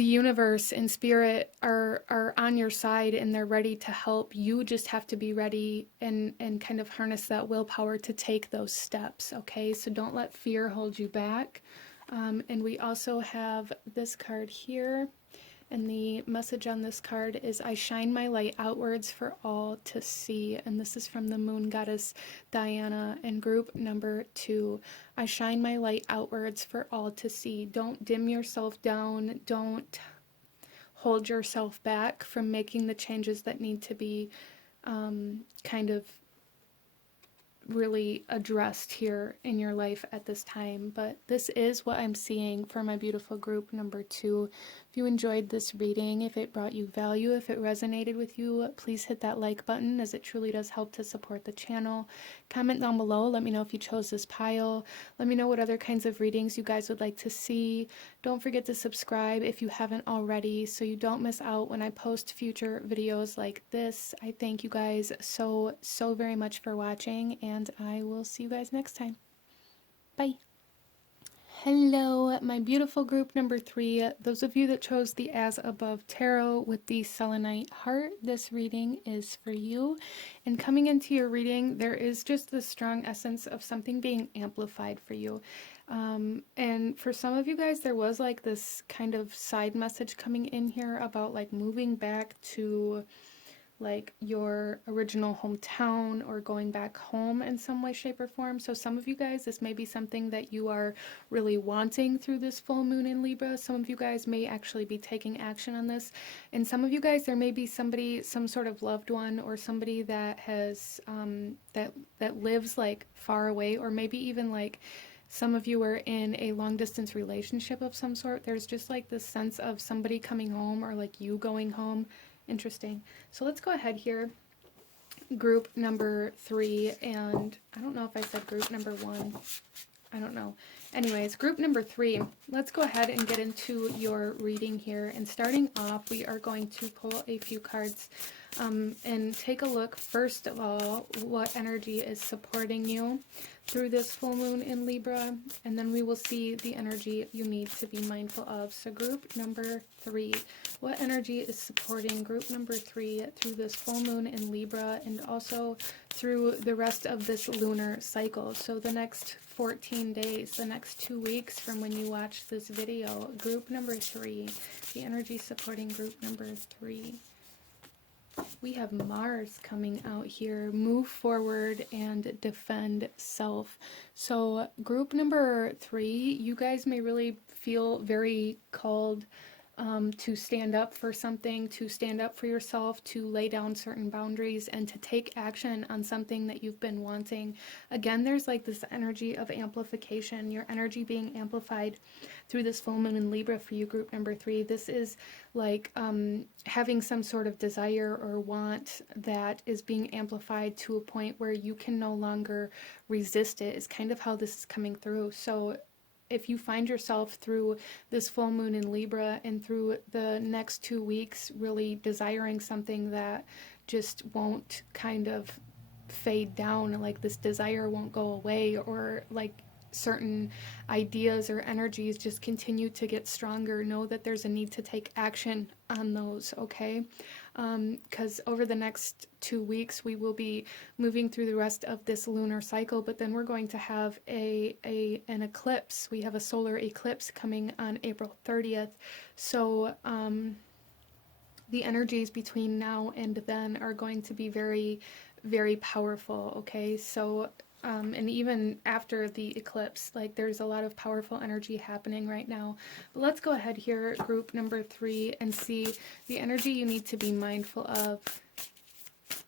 universe and spirit are on your side, and they're ready to help. You just have to be ready and kind of harness that willpower to take those steps, okay? So don't let fear hold you back. And we also have this card here, And the message on this card is, I shine my light outwards for all to see. And this is from the moon goddess Diana and group number 2. I shine my light outwards for all to see. Don't dim yourself down. Don't hold yourself back from making the changes that need to be kind of really addressed here in your life at this time. But this is what I'm seeing for my beautiful group number 2. If you enjoyed this reading, if it brought you value, if it resonated with you, please hit that like button, as it truly does help to support the channel. Comment down below, let me know if you chose this pile. Let me know what other kinds of readings you guys would like to see. Don't forget to subscribe if you haven't already, so you don't miss out when I post future videos like this. I thank you guys so very much for watching, and I will see you guys next time. Bye. Hello, my beautiful group number 3. Those of you that chose the As Above Tarot with the Selenite heart, this reading is for you. And coming into your reading, there is just this strong essence of something being amplified for you. And for some of you guys, there was like this kind of side message coming in here about like moving back to like your original hometown or going back home in some way, shape, or form. So some of you guys, this may be something that you are really wanting through this full moon in Libra. Some of you guys may actually be taking action on this. And some of you guys, there may be somebody, some sort of loved one or somebody that has, that lives like far away, or maybe even like some of you are in a long distance relationship of some sort. There's just like this sense of somebody coming home or like you going home. Interesting. So let's go ahead here. Group number 3, and I don't know if I said group number 1. I don't know. Anyways, group number 3, let's go ahead and get into your reading here. And starting off, we are going to pull a few cards and take a look, first of all, what energy is supporting you through this full moon in Libra, and then we will see the energy you need to be mindful of. So group number 3, what energy is supporting group number 3 through this full moon in Libra, and also through the rest of this lunar cycle? So the next 14 days, the next 2 weeks from when you watch this video. Group number 3, the energy supporting group number 3. We have Mars coming out here. Move forward and defend self. So group number 3, you guys may really feel very called to stand up for something, to stand up for yourself, to lay down certain boundaries, and to take action on something that you've been wanting. Again, there's like this energy of amplification, your energy being amplified through this full moon in Libra for you, group number 3. This is like having some sort of desire or want that is being amplified to a point where you can no longer resist it, is kind of how this is coming through. So if you find yourself through this full moon in Libra and through the next 2 weeks really desiring something that just won't kind of fade down, like this desire won't go away, or like certain ideas or energies just continue to get stronger, know that there's a need to take action on those, okay? Because over the next 2 weeks we will be moving through the rest of this lunar cycle, but then we're going to have an eclipse. We have a solar eclipse coming on April 30th. So the energies between now and then are going to be very, very powerful, okay? So and even after the eclipse, like there's a lot of powerful energy happening right now. But let's go ahead here, group number 3, and see the energy you need to be mindful of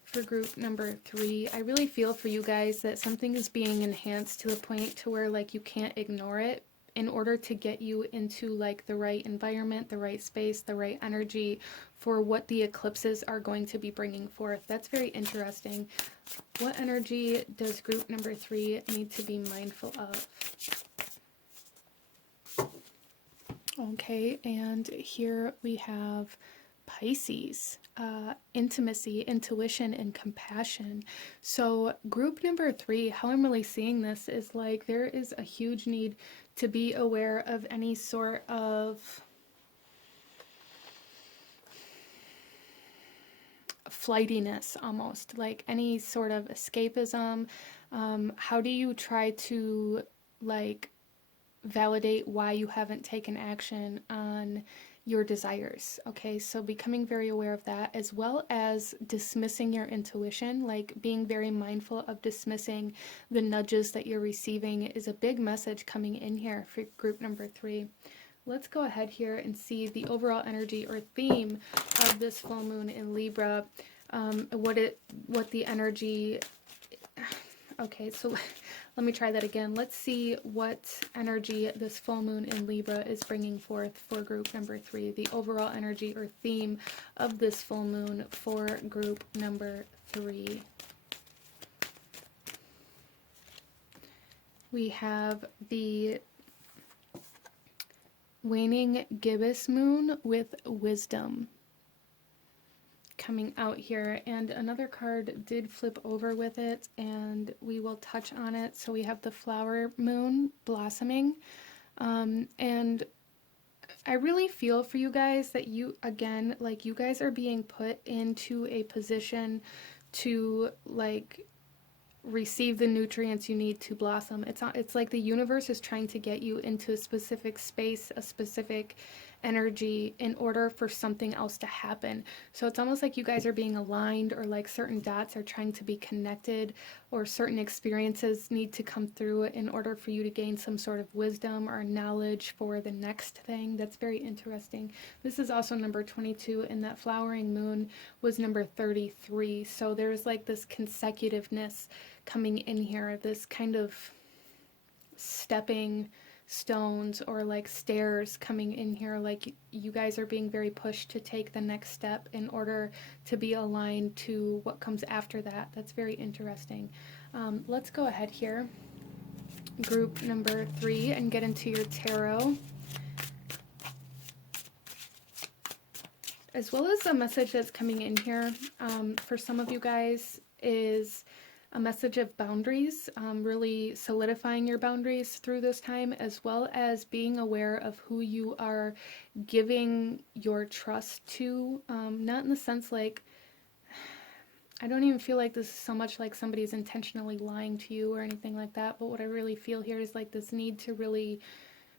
for group number 3. I really feel for you guys that something is being enhanced to the point to where like you can't ignore it, in order to get you into like the right environment, the right space, the right energy for what the eclipses are going to be bringing forth. That's very interesting. What energy does group number 3 need to be mindful of? Okay, and here we have Pisces, intimacy, intuition, and compassion. So group number 3, how I'm really seeing this is like there is a huge need to be aware of any sort of flightiness, almost like any sort of escapism. How do you try to like validate why you haven't taken action on your desires. Okay, so becoming very aware of that, as well as dismissing your intuition, like being very mindful of dismissing the nudges that you're receiving, is a big message coming in here for group number 3. Let's go ahead here and see the overall energy or theme of this full moon in Libra. What the energy. Okay, so let me try that again. Let's see what energy this full moon in Libra is bringing forth for group number 3. The overall energy or theme of this full moon for group number 3. We have the waning gibbous moon with wisdom coming out here, and another card did flip over with it, and we will touch on it. So we have the flower moon blossoming, and I really feel for you guys that you, again, like, you guys are being put into a position to, like, receive the nutrients you need to blossom. It's like the universe is trying to get you into a specific space, a specific energy, in order for something else to happen. So it's almost like you guys are being aligned, or like certain dots are trying to be connected, or certain experiences need to come through in order for you to gain some sort of wisdom or knowledge for the next thing. That's very interesting. This is also number 22, and that flowering moon was number 33. So there's like this consecutiveness coming in here, this kind of stepping stones or like stairs coming in here, like you guys are being very pushed to take the next step in order to be aligned to what comes after that. That's very interesting. Let's go ahead here, group number 3, and get into your tarot, as well as a message that's coming in here for some of you guys is a message of boundaries, really solidifying your boundaries through this time, as well as being aware of who you are giving your trust to. Not in the sense like, I don't even feel like this is so much like somebody's intentionally lying to you or anything like that, but what I really feel here is like this need to really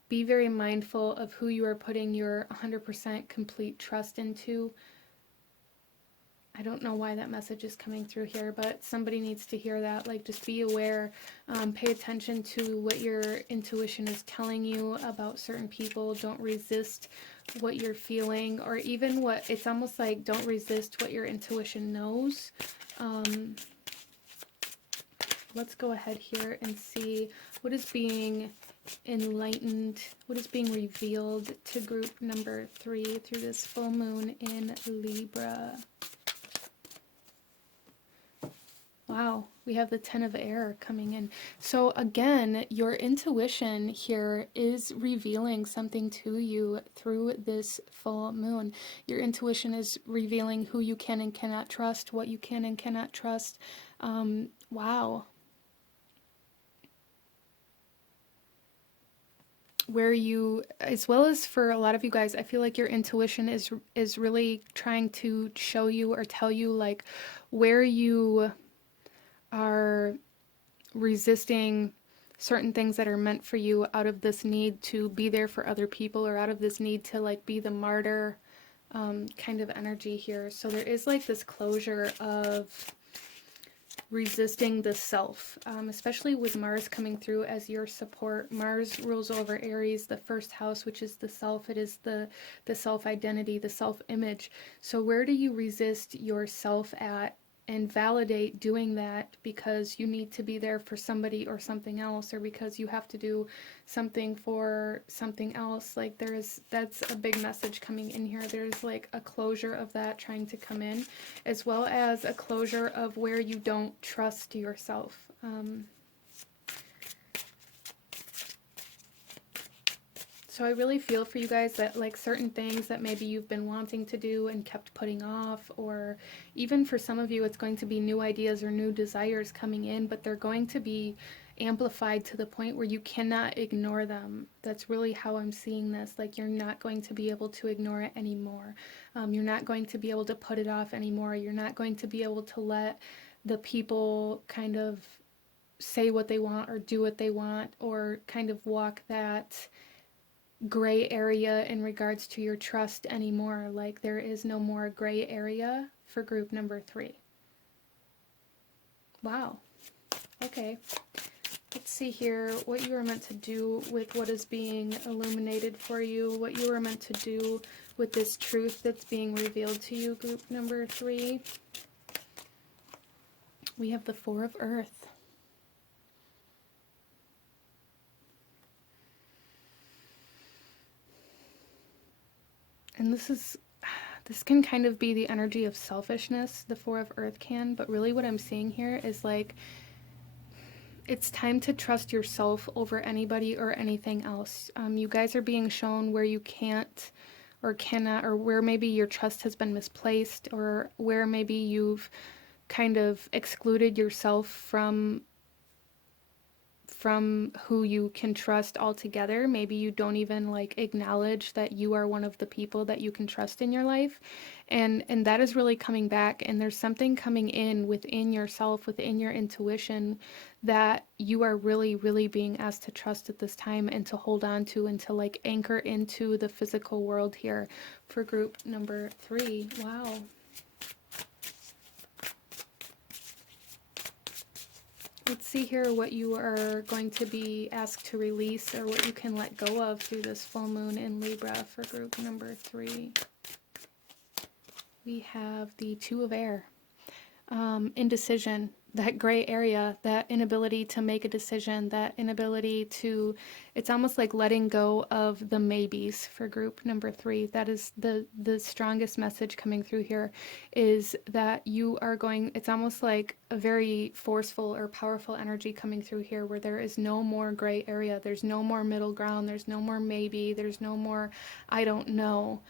be very mindful of who you are putting your 100% complete trust into. I don't know why that message is coming through here, but somebody needs to hear that. Like, just be aware, pay attention to what your intuition is telling you about certain people. Don't resist what you're feeling, or even what, it's almost like don't resist what your intuition knows. Let's go ahead here and see what is being enlightened, what is being revealed to group number 3 through this full moon in Libra. Wow, we have the 10 of air coming in. So again, your intuition here is revealing something to you through this full moon. Your intuition is revealing who you can and cannot trust, what you can and cannot trust. Wow. Where you, as well as for a lot of you guys, I feel like your intuition is really trying to show you or tell you like where you are resisting certain things that are meant for you out of this need to be there for other people, or out of this need to like be the martyr kind of energy here. So there is like this closure of resisting the self, especially with Mars coming through as your support. Mars rules over Aries, the first house, which is the self. It is the self-identity, the self-image. So where do you resist yourself at? And validate doing that because you need to be there for somebody or something else, or because you have to do something for something else. Like that's a big message coming in here. There's like a closure of that trying to come in, as well as a closure of where you don't trust yourself. So I really feel for you guys that like certain things that maybe you've been wanting to do and kept putting off, or even for some of you it's going to be new ideas or new desires coming in, but they're going to be amplified to the point where you cannot ignore them. That's really how I'm seeing this. Like, you're not going to be able to ignore it anymore. You're not going to be able to put it off anymore. You're not going to be able to let the people kind of say what they want or do what they want, or kind of walk that gray area in regards to your trust anymore. Like there is no more gray area for group number 3. Wow. Okay. Let's see here what you are meant to do with what is being illuminated for you, what you are meant to do with this truth that's being revealed to you, group number 3. We have the 4 of Earth. And this can kind of be the energy of selfishness, the 4 of Earth can, but really what I'm seeing here is like, it's time to trust yourself over anybody or anything else. You guys are being shown where you can't or cannot, or where maybe your trust has been misplaced, or where maybe you've kind of excluded yourself from who you can trust altogether. Maybe you don't even like acknowledge that you are one of the people that you can trust in your life, and that is really coming back. And there's something coming in within yourself, within your intuition, that you are really, really being asked to trust at this time, and to hold on to, and to like anchor into the physical world here for group number 3. Wow. Let's see here what you are going to be asked to release, or what you can let go of through this full moon in Libra for group number 3. We have the 2 of Air. Indecision, that gray area, that inability to make a decision, that inability to, it's almost like letting go of the maybes for group number 3. That is the strongest message coming through here, is that you are going, it's almost like a very forceful or powerful energy coming through here, where there is no more gray area, there's no more middle ground, there's no more maybe, there's no more I don't know.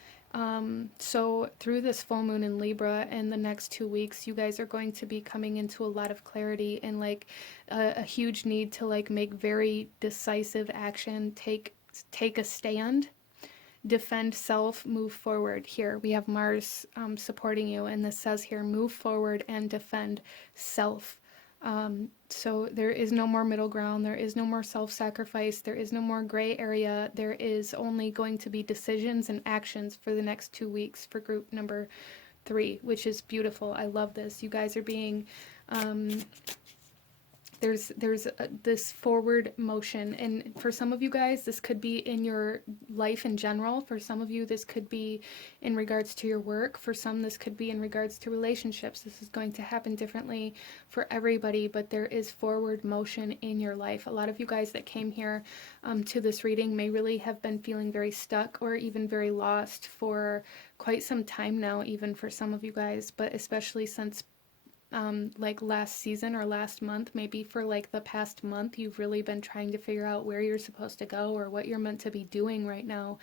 So through this full moon in Libra and the next 2 weeks, you guys are going to be coming into a lot of clarity, and like a huge need to like make very decisive action, take a stand, defend self, move forward. Here we have Mars supporting you, and this says here, move forward and defend self. So there is no more middle ground, there is no more self-sacrifice, there is no more gray area, there is only going to be decisions and actions for the next 2 weeks for group number 3, which is beautiful. I love this. You guys are being, there's this forward motion, and for some of you guys this could be in your life in general. For some of you this could be in regards to your work. For some this could be in regards to relationships. This is going to happen differently for everybody, but there is forward motion in your life. A lot of you guys that came here to this reading may really have been feeling very stuck, or even very lost for quite some time now, even for some of you guys, but especially since like last season or last month, maybe for like the past month, you've really been trying to figure out where you're supposed to go, or what you're meant to be doing right now.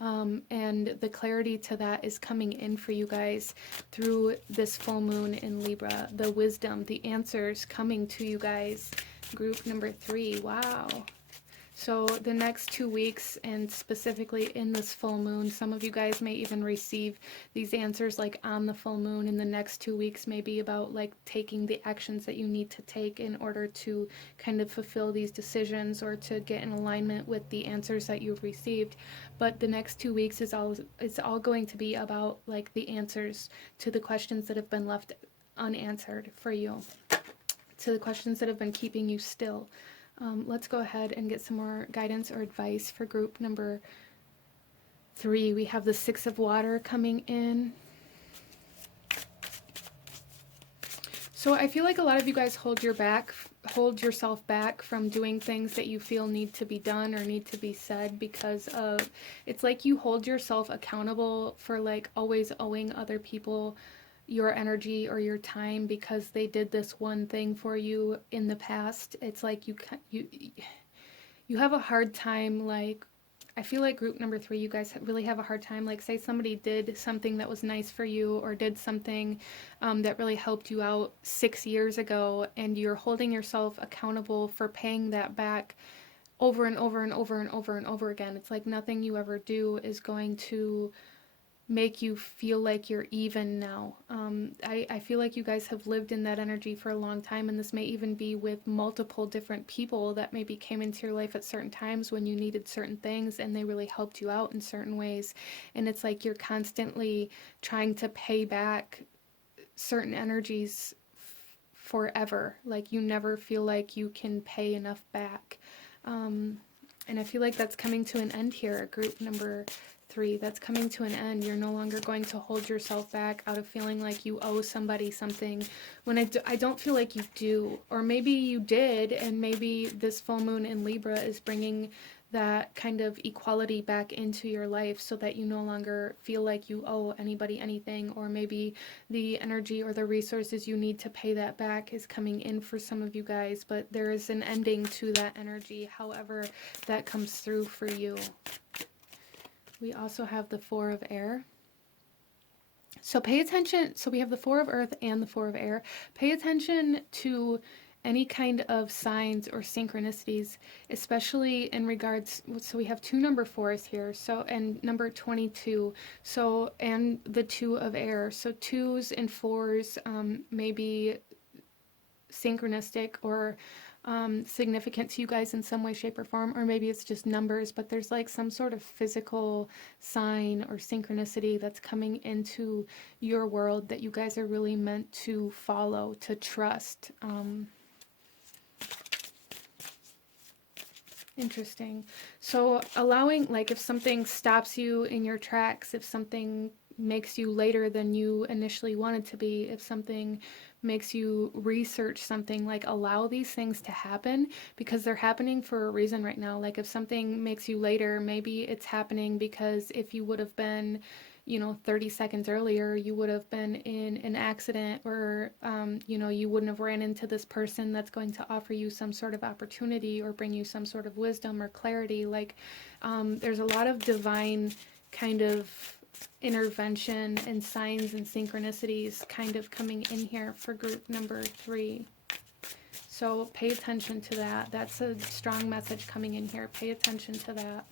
And the clarity to that is coming in for you guys through this full moon in Libra. The wisdom, the answers coming to you guys. Group number 3. Wow. So the next 2 weeks, and specifically in this full moon, some of you guys may even receive these answers like on the full moon. In the next 2 weeks may be about like taking the actions that you need to take in order to kind of fulfill these decisions, or to get in alignment with the answers that you've received. But the next 2 weeks is all going to be about like the answers to the questions that have been left unanswered for you, to the questions that have been keeping you still. Let's go ahead and get some more guidance or advice for group number 3. We have the 6 of Water coming in. So I feel like a lot of you guys hold yourself back from doing things that you feel need to be done or need to be said, because of, it's like you hold yourself accountable for like always owing other people your energy or your time because they did this one thing for you in the past. It's like you have a hard time, like, I feel like group number 3, you guys really have a hard time, like say somebody did something that was nice for you, or did something that really helped you out 6 years ago, and you're holding yourself accountable for paying that back over and over and over and over and over again. It's like nothing you ever do is going to make you feel like you're even now. I feel like you guys have lived in that energy for a long time, and this may even be with multiple different people that maybe came into your life at certain times when you needed certain things and they really helped you out in certain ways. And it's like you're constantly trying to pay back certain energies forever. Like you never feel like you can pay enough back. And I feel like that's coming to an end here, group number 3. That's coming to an end. You're no longer going to hold yourself back out of feeling like you owe somebody something when I don't feel like you do. Or maybe you did, and maybe this full moon in Libra is bringing that kind of equality back into your life so that you no longer feel like you owe anybody anything, or maybe the energy or the resources you need to pay that back is coming in for some of you guys, but there is an ending to that energy, however that comes through for you. We also have the 4 of air. So pay attention. So we have the 4 of earth and the 4 of air. Pay attention to any kind of signs or synchronicities, especially in regards, so we have 2 number 4s here, so, and number 22, so, and the 2 of air, so 2s and 4s may be synchronistic or significant to you guys in some way, shape, or form, or maybe it's just numbers, but there's like some sort of physical sign or synchronicity that's coming into your world that you guys are really meant to follow, to trust. Interesting. So allowing, like, if something stops you in your tracks, if something makes you later than you initially wanted to be, if something makes you research something, like, allow these things to happen because they're happening for a reason right now. Like, if something makes you later, maybe it's happening because if you would have been, 30 seconds earlier, you would have been in an accident, or, you wouldn't have ran into this person that's going to offer you some sort of opportunity or bring you some sort of wisdom or clarity. Like, there's a lot of divine kind of intervention and signs and synchronicities kind of coming in here for group number 3. So pay attention to that. That's a strong message coming in here. Pay attention to that.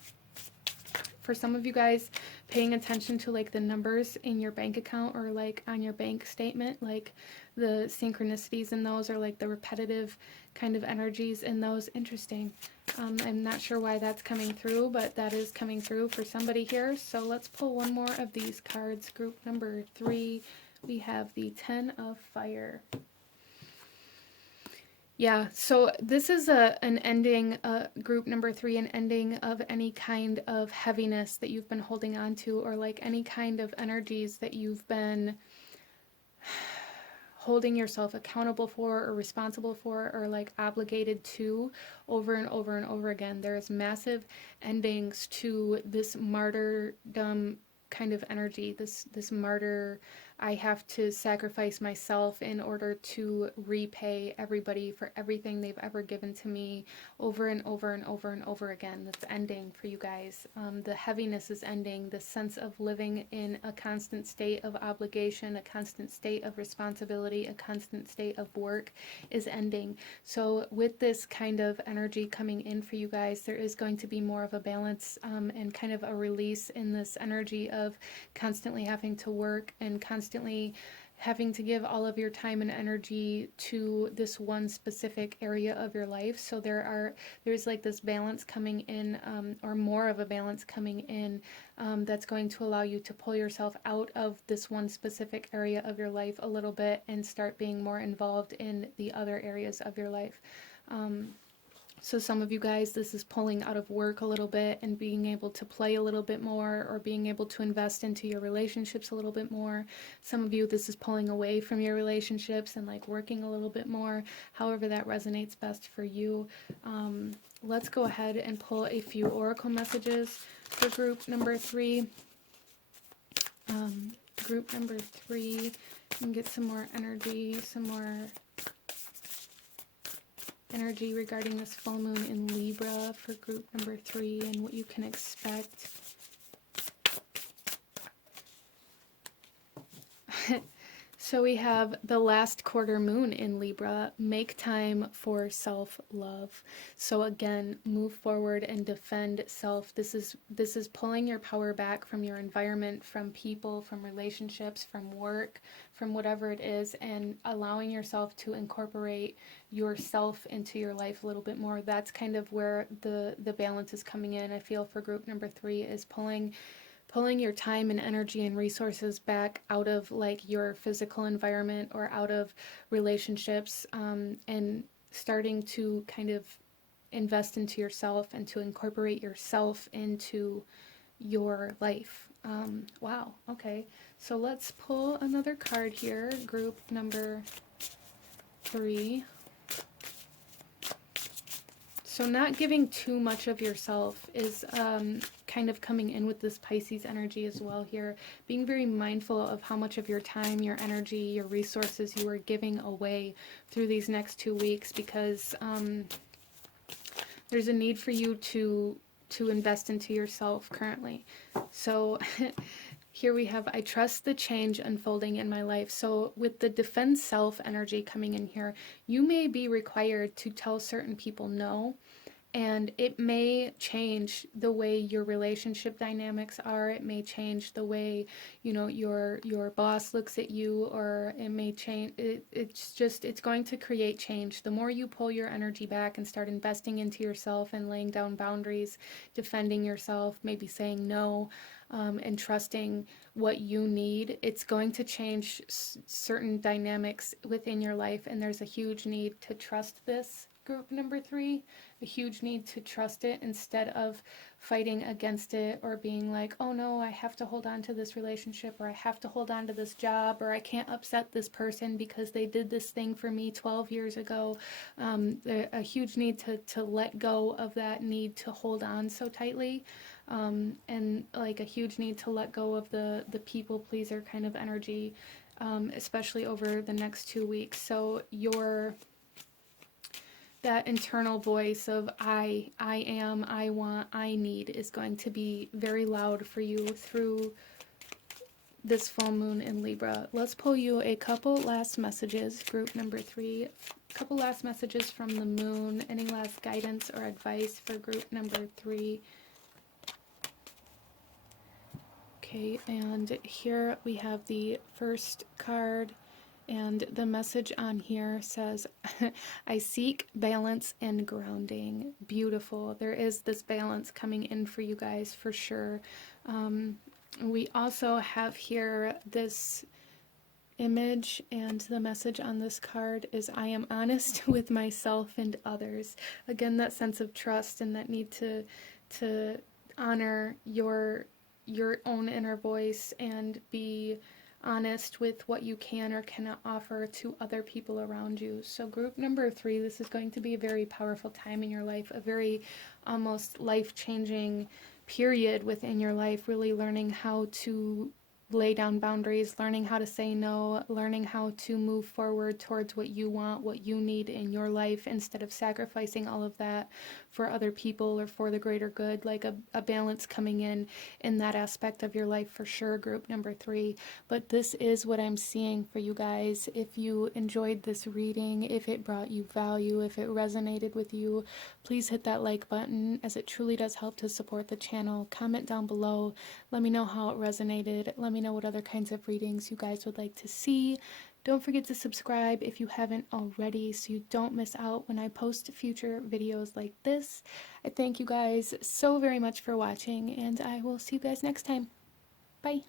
For some of you guys, paying attention to like the numbers in your bank account or like on your bank statement, like the synchronicities in those, or like the repetitive kind of energies in those. Interesting. I'm not sure why that's coming through, but that is coming through for somebody here. So let's pull one more of these cards. Group number 3, we have the 10 of fire. Yeah, so this is an ending, group number 3, an ending of any kind of heaviness that you've been holding on to, or like any kind of energies that you've been holding yourself accountable for or responsible for or like obligated to over and over and over again. There's massive endings to this martyrdom kind of energy, this martyr, I have to sacrifice myself in order to repay everybody for everything they've ever given to me, over and over and over and over again. That's ending for you guys. The heaviness is ending. The sense of living in a constant state of obligation, a constant state of responsibility, a constant state of work is ending. So with this kind of energy coming in for you guys, there is going to be more of a balance and kind of a release in this energy of constantly having to work and constantly having to give all of your time and energy to this one specific area of your life. So there's like this balance coming in, or more of a balance coming in, that's going to allow you to pull yourself out of this one specific area of your life a little bit and start being more involved in the other areas of your life. So some of you guys, this is pulling out of work a little bit and being able to play a little bit more, or being able to invest into your relationships a little bit more. Some of you, this is pulling away from your relationships and like working a little bit more, however that resonates best for you. Let's go ahead and pull a few oracle messages for group number 3. Group number 3, and get some more energy, energy regarding this full moon in Libra for group number 3 and what you can expect. So we have the last quarter moon in Libra, make time for self-love. So again, move forward and defend self. This is pulling your power back from your environment, from people, from relationships, from work, from whatever it is, and allowing yourself to incorporate yourself into your life a little bit more. That's kind of where the balance is coming in. I feel for group number 3 is pulling your time and energy and resources back out of like your physical environment or out of relationships, and starting to kind of invest into yourself and to incorporate yourself into your life. Wow, okay, so let's pull another card here, group number 3. So not giving too much of yourself is kind of coming in with this Pisces energy as well here. Being very mindful of how much of your time, your energy, your resources you are giving away through these next 2 weeks, because there's a need for you to invest into yourself currently. So here we have, I trust the change unfolding in my life. So with the defend self energy coming in here, you may be required to tell certain people no, and it may change the way your relationship dynamics are. It may change the way, you know, your boss looks at you, or it may change. It's going to create change. The more you pull your energy back and start investing into yourself and laying down boundaries, defending yourself, maybe saying no, and trusting what you need, it's going to change certain dynamics within your life. And there's a huge need to trust this, group number 3, a huge need to trust it instead of fighting against it or being like, oh no, I have to hold on to this relationship, or I have to hold on to this job, or I can't upset this person because they did this thing for me 12 years ago. A huge need to let go of that need to hold on so tightly, and like a huge need to let go of the people pleaser kind of energy, especially over the next 2 weeks. So that internal voice of I am, I want, I need is going to be very loud for you through this full moon in Libra. Let's pull you a couple last messages, group number 3. A couple last messages from the moon. Any last guidance or advice for group number 3? Okay, and here we have the first card. And the message on here says, I seek balance and grounding. Beautiful. There is this balance coming in for you guys for sure. We also have here this image, and the message on this card is, I am honest with myself and others. Again, that sense of trust and that need to honor your own inner voice and be honest with what you can or cannot offer to other people around you. So group number 3, this is going to be a very powerful time in your life, a very almost life-changing period within your life, really learning how to lay down boundaries, learning how to say no, learning how to move forward towards what you want, what you need in your life, instead of sacrificing all of that for other people or for the greater good. Like a balance coming in that aspect of your life for sure, group number 3. But this is what I'm seeing for you guys. If you enjoyed this reading, if it brought you value, if it resonated with you, please hit that like button, as it truly does help to support the channel. Comment down below. Let me know how it resonated. Let me know what other kinds of readings you guys would like to see. Don't forget to subscribe if you haven't already, so you don't miss out when I post future videos like this. I thank you guys so very much for watching, and I will see you guys next time. Bye.